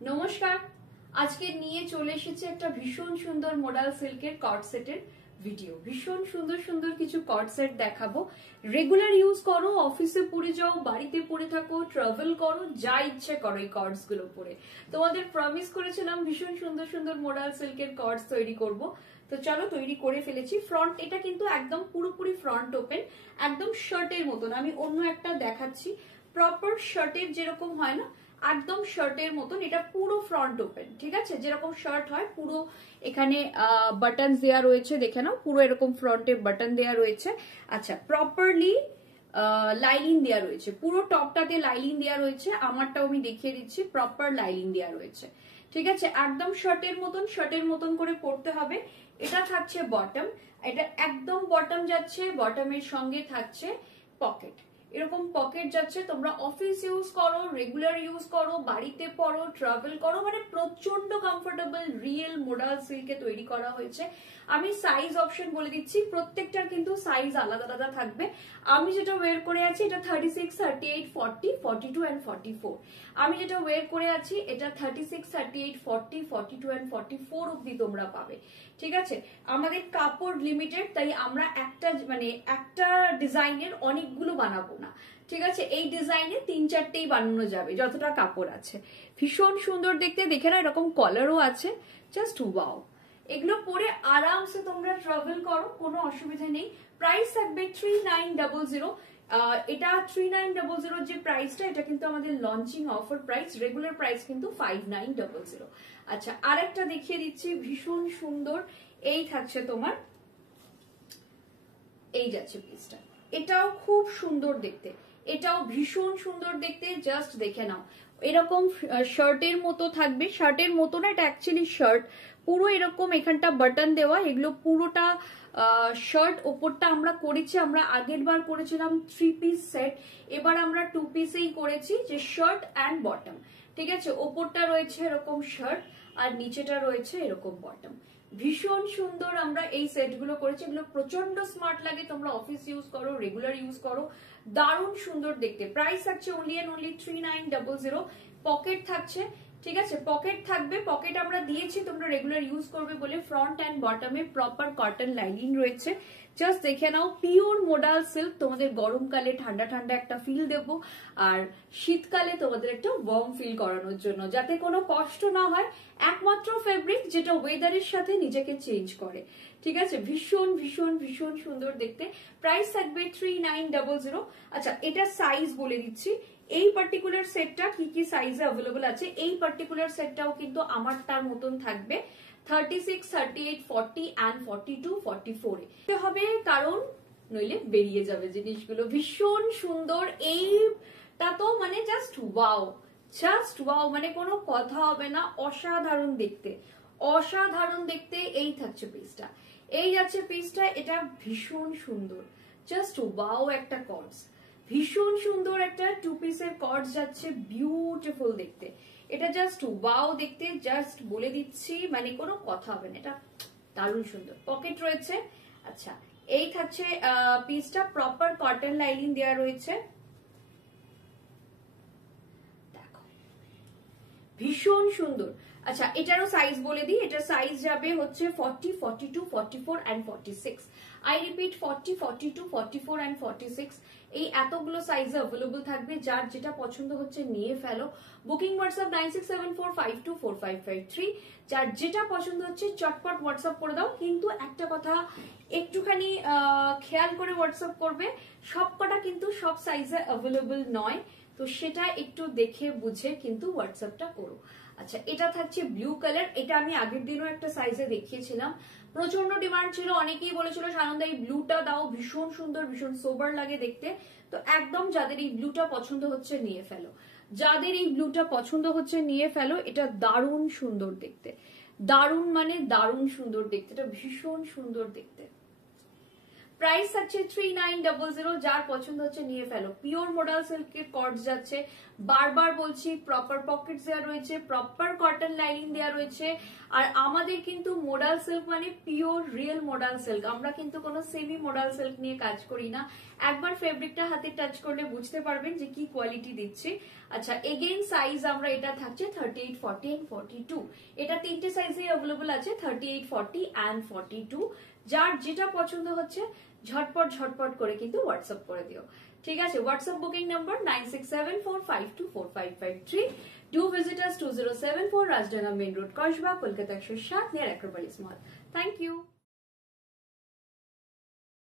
নমস্কার। আজকে নিয়ে চলে এসেছে একটা ভীষণ সুন্দর মোডাল সিল্কের কর্ড সেটের ভিডিও। ভীষণ সুন্দর সুন্দর কিছু কর্ড সেট দেখাবো। রেগুলার ইউজ করো, অফিসে পরে যাও, বাড়িতে পরে থাকো, ট্রাভেল করো, যা ইচ্ছে করো এই কর্ডস গুলো পরে। তোমাদের প্রমিস করেছিলাম ভীষণ সুন্দর সুন্দর মোডাল সিল্কের কর্ডস তৈরি করব, তো চলো তৈরি করে ফেলেছি। ফ্রন্ট এটা কিন্তু একদম পুরোপুরি ফ্রন্ট ওপেন, একদম শার্টের মতন। আমি অন্য একটা দেখাচ্ছি, প্রপার শার্টের যেরকম হয় না, একদম শার্টের মতন এটা পুরো ফ্রন্ট ওপেন। ঠিক আছে, যেরকম শার্ট হয় পুরো এখানে বাটন দেওয়া রয়েছে, দেখে নাও পুরো এরকম ফ্রন্টে বাটন দেওয়া রয়েছে। আচ্ছা, প্রপারলি লাইলিং দেওয়া রয়েছে, পুরো টপটাতে লাইলিং দেওয়া রয়েছে। আমারটাও আমি দেখিয়ে দিচ্ছি, প্রপার লাইলিং দেওয়া রয়েছে। ঠিক আছে, একদম শার্টের মতন করে পড়তে হবে। এটা থাকছে বটম, এটা একদম বটম যাচ্ছে, বটমের সঙ্গে থাকছে পকেট। এরকম পকেট যাচ্ছে। তোমরা অফিস ইউজ করো, রেগুলার ইউজ করো, বাড়িতে পরো, ট্রাভেল করো, মানে প্রচন্ড কমফোর্টেবল। রিয়েল মোডাল সিল্কে তৈরি করা হয়েছে। আমি সাইজ অপশন বলে দিচ্ছি, প্রত্যেকটার কিন্তু সাইজ আলাদা আলাদা থাকবে। আমি যেটা ওয়ের করে আছি এটা 36, 38, 40, 42 and 44। আমি যেটা ওয়ের করে আছি এটা 36, 38, 40, 42 and 44 অব্দি তোমরা পাবে। ঠিক আছে, আমাদের কাপড় লিমিটেড, তাই আমরা একটা ডিজাইনের অনেকগুলো বানাবো না। ঠিক আছে, এই ডিজাইনে 3-4টেই বানানো যাবে যতটা কাপড় আছে। ভীষণ সুন্দর দেখতে, দেখে না এরকম কলারও আছে, জাস্ট ওয়াও। এগুলো পরে আরামসে তোমরা ট্রাভেল করো, কোনো অসুবিধা নেই। প্রাইস থাকবে 3900। এটা 3900 যে প্রাইসটা, এটা কিন্তু আমাদের launching offer price. Regular price কিন্তু 5900। আচ্ছা, আরেকটা দেখিয়ে দিচ্ছি, ভীষণ সুন্দর। এই থাকছে তোমার, এই যাচ্ছে পিসটা, এটাও খুব সুন্দর দেখতে, এটাও ভীষণ সুন্দর দেখতে। জাস্ট দেখে নাও, এরকম শার্টের মতো থাকবে, শার্টের মতো না, এটা অ্যাকচুয়ালি শার্ট। পুরো এরকম এখানটা বাটন দেওয়া, এগুলো পুরোটা শার্ট। ওপরটা আমরা করেছি, আমরা আগের বার করেছিলাম 3 পিস সেট, এবার আমরা 2 পিসেই করেছি, যে শার্ট অ্যান্ড বটম। ঠিক আছে, ওপরটা রয়েছে এরকম শার্ট আর নিচেটা রয়েছে এরকম বটম। ভীষণ সুন্দর আমরা এই সেটগুলো করেছি, এগুলো প্রচন্ড স্মার্ট লাগে। তোমরা অফিস ইউজ করো, রেগুলার ইউজ করো, দারুণ সুন্দর দেখতে। প্রাইস থাকছে অনলি এন্ড অনলি 3900। পকেট থাকছে, ঠিক আছে, পকেট থাকবে। পকেট আমরা দিয়েছি তোমরা রেগুলার ইউজ করবে বলে। ফ্রন্ট অ্যান্ড বটমে প্রপার কটন লাইনিং রয়েছে। জাস্ট দেখে নাও, পিওর মোডাল সিল্ক। তোমাদের গরমকালে ঠান্ডা ঠান্ডা একটা ফিল দেবো, আর শীতকালে তোমাদের একটা ওয়ার্ম ফিল করানোর জন্য, যাতে কোনো কষ্ট না হয়। একমাত্র ফেব্রিক যেটা ওয়েদারের সাথে নিজেকে চেঞ্জ করে। ঠিক আছে, ভীষণ ভীষণ ভীষণ সুন্দর দেখতে। প্রাইস থাকবে 3900। আচ্ছা, এটা সাইজ বলে দিচ্ছি, এই পার্টিকুলার সেটটা কি কি সাইজে অ্যাভেলেবল আছে। এই পার্টিকুলার সেটটাও কিন্তু আমারটার মতন থাকবে 36, 38, 40 and 42, 44 হবে, কারণ নইলে বেরিয়ে যাবে জিনিসগুলো। ভীষণ সুন্দর, এইটা তো মানে জাস্ট ওয়াও, জাস্ট ওয়াও, মানে কোনো কথা হবে না। অসাধারণ দেখতে, অসাধারণ দেখতে। এই থাকছে পিসটা, এই যাচ্ছে পিসটা, এটা ভীষণ সুন্দর, জাস্ট ওয়াও একটা কর্ডস। ভীষণ সুন্দর একটা 2 পিসের কর্ডস যাচ্ছে, বিউটিফুল দেখতে। এটা জাস্ট ওয়াও দেখতে, জাস্ট বলে দিচ্ছি, মানে কোনো কথা হবে না, এটা দারুণ সুন্দর। পকেট রয়েছে। আচ্ছা, এই থাকছে পিসটা, প্রপার কটন লাইনিং দেওয়া রয়েছে। দেখো ভীষণ সুন্দর। আচ্ছা, এটারও সাইজ বলে দিই, এটার সাইজ যাবে হচ্ছে 40, 42, 44 and 46। I repeat, 40, 42, 44 and 46। এই এতগুলো সাইজে অ্যাভেলেবল থাকবে। যার যেটা পছন্দ হচ্ছে নিয়ে ফেলো। Booking WhatsApp 9674524553। যার যেটা পছন্দ হচ্ছে চটপট হোয়াটসঅ্যাপ করে দাও। কিন্তু একটা কথা একটুখানি খেয়াল করে হোয়াটসঅ্যাপ করবে, সবকটা কিন্তু সব সাইজে অ্যাভেলেবল নয়, তো সেটা একটু দেখে বুঝে কিন্তু হোয়াটসঅ্যাপটা করো। আচ্ছা, এটা থাকছে ব্লু কালার। এটা আমি আগের দিনও একটা সাইজে দেখিয়েছিলাম, প্রচন্ড ডিমান্ড ছিল। অনেকেই বলেছিল সানন্দা এই ব্লুটা দাও, ভীষণ সুন্দর, ভীষণ সোবার লাগে দেখতে। তো একদম যাদের এই ব্লুটা পছন্দ হচ্ছে নিয়ে ফেলো, যাদের এই ব্লুটা পছন্দ হচ্ছে নিয়ে ফেলো। এটা দারুণ সুন্দর দেখতে, দারুণ মানে দারুণ সুন্দর দেখতে, এটা ভীষণ সুন্দর দেখতে। প্রাইস থাকছে 3900, যার পছন্দ হচ্ছে নিয়ে ফেলো। পিওর মোডাল সিল্কের কর্ডস যাচ্ছে, বারবার বলছি প্রপার পকেটস দেওয়া রয়েছে, প্রপার কটন লাইনিং দেওয়া রয়েছে। আর আমাদের কিন্তু মোডাল সিল্ক মানে পিওর রিয়েল মোডাল সিল্ক, আমরা কিন্তু কোনো সেমি মোডাল সিল্ক নিয়ে কাজ করি না। একবার ফেব্রিকটা হাতে টাচ করলে বুঝতে পারবেন যে কি কোয়ালিটি দিচ্ছি। আচ্ছা, এগেইন সাইজ আমরা এটা থাকছে 38, 40 and 42। এটা তিনটে সাইজে অ্যাভেলেবল আছে, 38, 40 and 42। যার যেটা পছন্দ হচ্ছে ঝটপট ঝটপট করে কিন্তু হোয়াটসঅ্যাপ করে দিও, ঠিক আছে? WhatsApp booking number 9674524553। Do visit us 2074 Rajdanga main road, Kasba, Kolkata 107 near Acropolis mall. Thank you.